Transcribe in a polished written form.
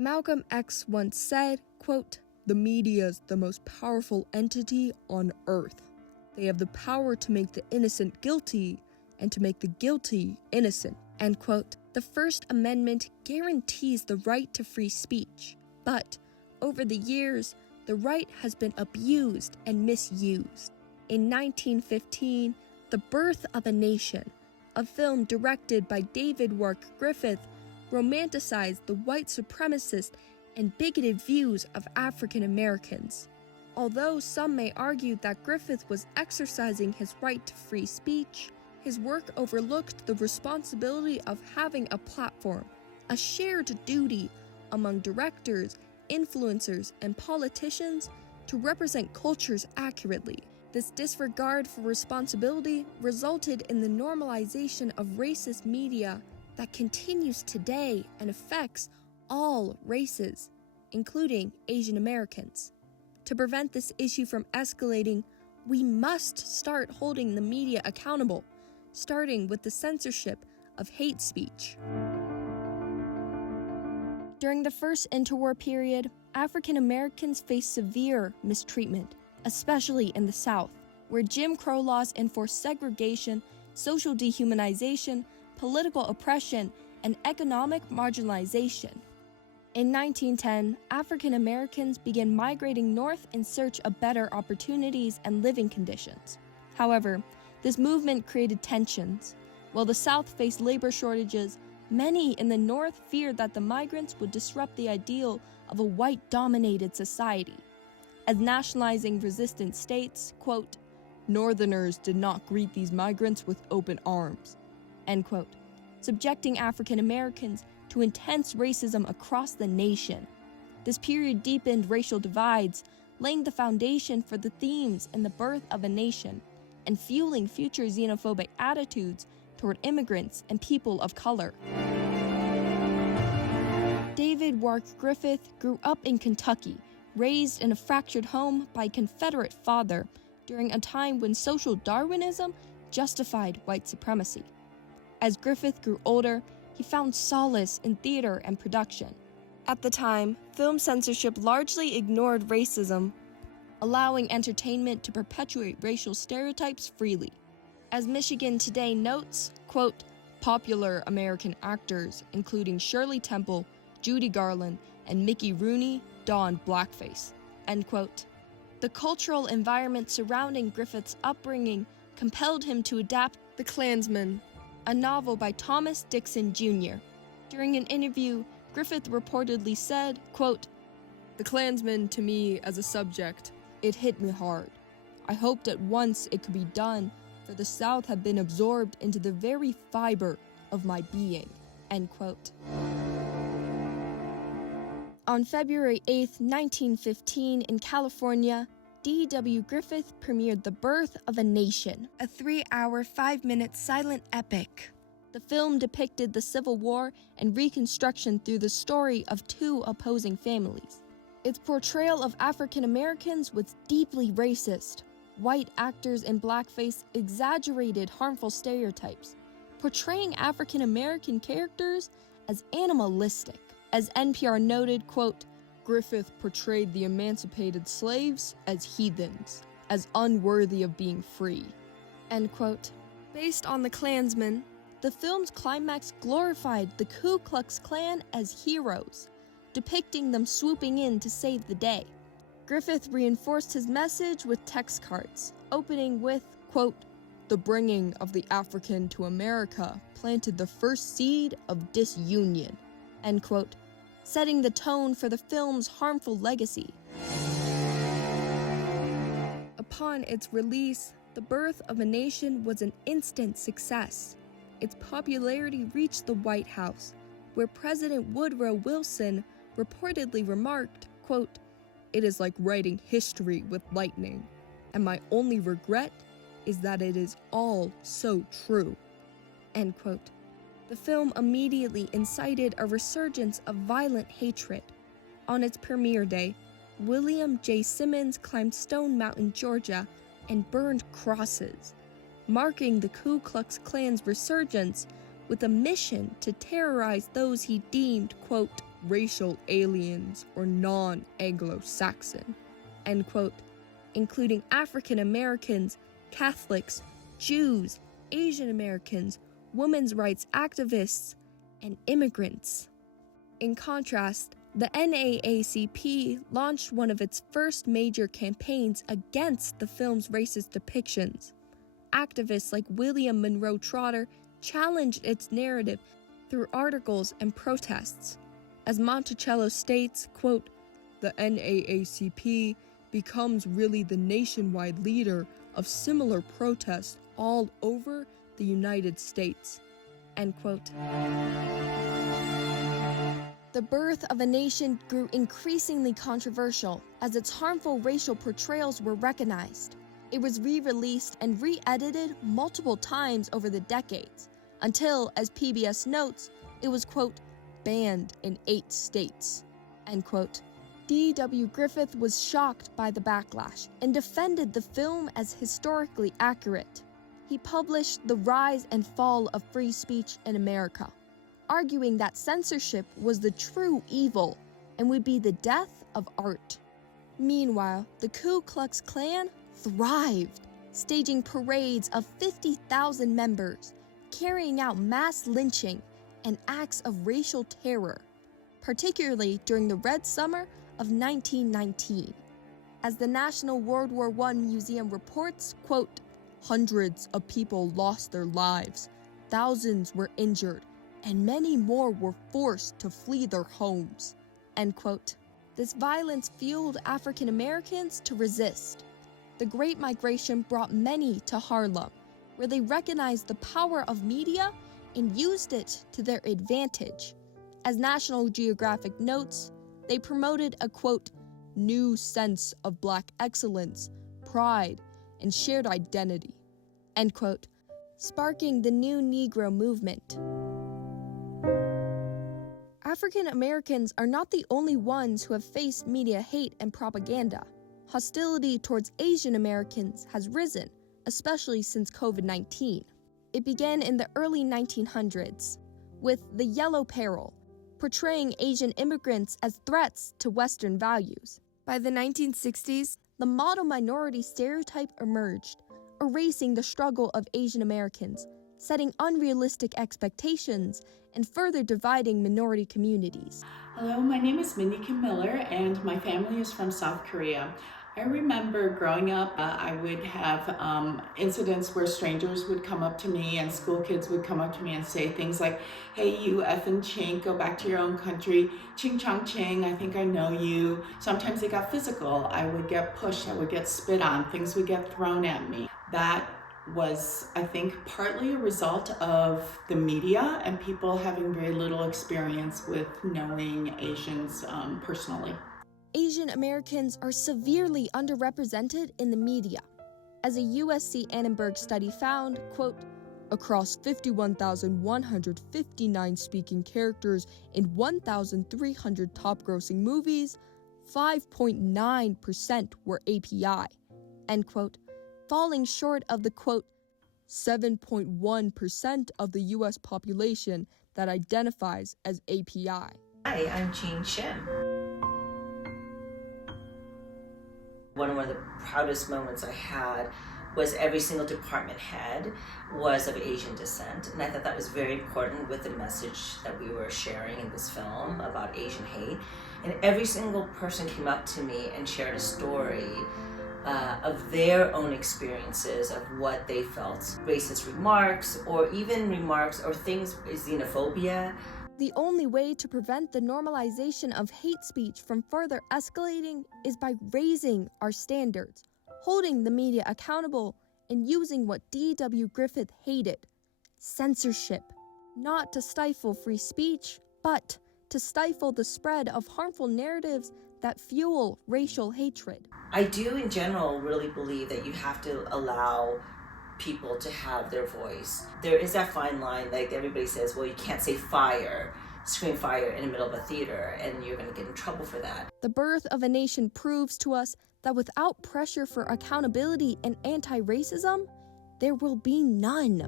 Malcolm X once said, quote, "The media is the most powerful entity on earth. They have the power to make the innocent guilty and to make the guilty innocent," end quote. The First Amendment guarantees the right to free speech, but over the years, the right has been abused and misused. In 1915, The Birth of a Nation, a film directed by David Wark Griffith, romanticized the white supremacist and bigoted views of African Americans. Although some may argue that Griffith was exercising his right to free speech, his work overlooked the responsibility of having a platform, a shared duty among directors, influencers, and politicians to represent cultures accurately. This disregard for responsibility resulted in the normalization of racist media that continues today and affects all races, including Asian Americans. To prevent this issue from escalating, we must start holding the media accountable, starting with the censorship of hate speech. During the first interwar period, African Americans faced severe mistreatment, especially in the South, where Jim Crow laws enforced segregation, social dehumanization, political oppression, and economic marginalization. In 1910, African Americans began migrating north in search of better opportunities and living conditions. However, this movement created tensions. While the South faced labor shortages, many in the North feared that the migrants would disrupt the ideal of a white-dominated society. As nationalizing resistant states, quote, "Northerners did not greet these migrants with open arms," end quote, subjecting African Americans to intense racism across the nation. This period deepened racial divides, laying the foundation for the themes in The Birth of a Nation, and fueling future xenophobic attitudes toward immigrants and people of color. David Wark Griffith grew up in Kentucky, raised in a fractured home by a Confederate father during a time when social Darwinism justified white supremacy. As Griffith grew older, he found solace in theater and production. At the time, film censorship largely ignored racism, allowing entertainment to perpetuate racial stereotypes freely. As Michigan Today notes, quote, "Popular American actors, including Shirley Temple, Judy Garland, and Mickey Rooney, donned blackface," end quote. The cultural environment surrounding Griffith's upbringing compelled him to adapt The Klansman, a novel by Thomas Dixon Jr. During an interview, Griffith reportedly said, quote, "The Klansman to me as a subject, it hit me hard. I hoped at once it could be done, for the South had been absorbed into the very fiber of my being," end quote. On February 8, 1915, in California, D.W. Griffith premiered The Birth of a Nation, a 3-hour, 5-minute silent epic. The film depicted the Civil War and Reconstruction through the story of two opposing families. Its portrayal of African Americans was deeply racist. White actors in blackface exaggerated harmful stereotypes, portraying African American characters as animalistic. As NPR noted, quote, "Griffith portrayed the emancipated slaves as heathens, as unworthy of being free," end quote. Based on The Klansman, the film's climax glorified the Ku Klux Klan as heroes, depicting them swooping in to save the day. Griffith reinforced his message with text cards, opening with, quote, "The bringing of the African to America planted the first seed of disunion," end quote, setting the tone for the film's harmful legacy. Upon its release, The Birth of a Nation was an instant success. Its popularity reached the White House, where President Woodrow Wilson reportedly remarked, quote, "It is like writing history with lightning, and my only regret is that it is all so true," end quote. The film immediately incited a resurgence of violent hatred. On its premiere day, William J. Simmons climbed Stone Mountain, Georgia, and burned crosses, marking the Ku Klux Klan's resurgence with a mission to terrorize those he deemed, quote, racial aliens or non-Anglo-Saxon, end quote, including African Americans, Catholics, Jews, Asian Americans, women's rights activists, and immigrants. In contrast, the NAACP launched one of its first major campaigns against the film's racist depictions. Activists like William Monroe Trotter challenged its narrative through articles and protests. As Monticello states, quote, "The NAACP becomes really the nationwide leader of similar protests all over the United States," end quote. The Birth of a Nation grew increasingly controversial as its harmful racial portrayals were recognized. It was re-released and re-edited multiple times over the decades, until, as PBS notes, it was, quote, "banned in 8 states," end quote. D.W. Griffith was shocked by the backlash and defended the film as historically accurate. He published The Rise and Fall of Free Speech in America, arguing that censorship was the true evil and would be the death of art. Meanwhile, the Ku Klux Klan thrived, staging parades of 50,000 members, carrying out mass lynching and acts of racial terror, particularly during the Red Summer of 1919. As the National World War I Museum reports, quote, "Hundreds of people lost their lives, thousands were injured, and many more were forced to flee their homes," end quote. This violence fueled African Americans to resist. The Great Migration brought many to Harlem, where they recognized the power of media and used it to their advantage. As National Geographic notes, they promoted a, quote, "new sense of Black excellence, pride, and shared identity," end quote, sparking the new Negro movement. African Americans are not the only ones who have faced media hate and propaganda. Hostility towards Asian Americans has risen, especially since COVID-19. It began in the early 1900s, with The Yellow Peril, portraying Asian immigrants as threats to Western values. By the 1960s, the model minority stereotype emerged, erasing the struggle of Asian Americans, setting unrealistic expectations, and further dividing minority communities. Hello, my name is Mindy Kim Miller, and my family is from South Korea. I remember growing up, I would have incidents where strangers would come up to me and school kids would come up to me and say things like, "Hey, you effing chink, go back to your own country. Ching chong ching, I think I know you." Sometimes it got physical. I would get pushed, I would get spit on, things would get thrown at me. That was, I think, partly a result of the media and people having very little experience with knowing Asians personally. Asian Americans are severely underrepresented in the media. As a USC Annenberg study found, quote, "across 51,159 speaking characters in 1,300 top-grossing movies, 5.9% were API," end quote, falling short of the, quote, 7.1% of the U.S. population that identifies as API. Hi, I'm Jean Shin. One of the proudest moments I had was every single department head was of Asian descent, and I thought that was very important with the message that we were sharing in this film about Asian hate. And every single person came up to me and shared a story of their own experiences of what they felt, racist remarks, or even remarks or things, xenophobia. The only way to prevent the normalization of hate speech from further escalating is by raising our standards, holding the media accountable, and using what D.W. Griffith hated: censorship, not to stifle free speech, but to stifle the spread of harmful narratives that fuel racial hatred. I do, in general, really believe that you have to allow people to have their voice. There is that fine line, like everybody says, well, you can't say fire, scream fire in the middle of a theater, and you're going to get in trouble for that. The Birth of a Nation proves to us that without pressure for accountability and anti-racism, there will be none.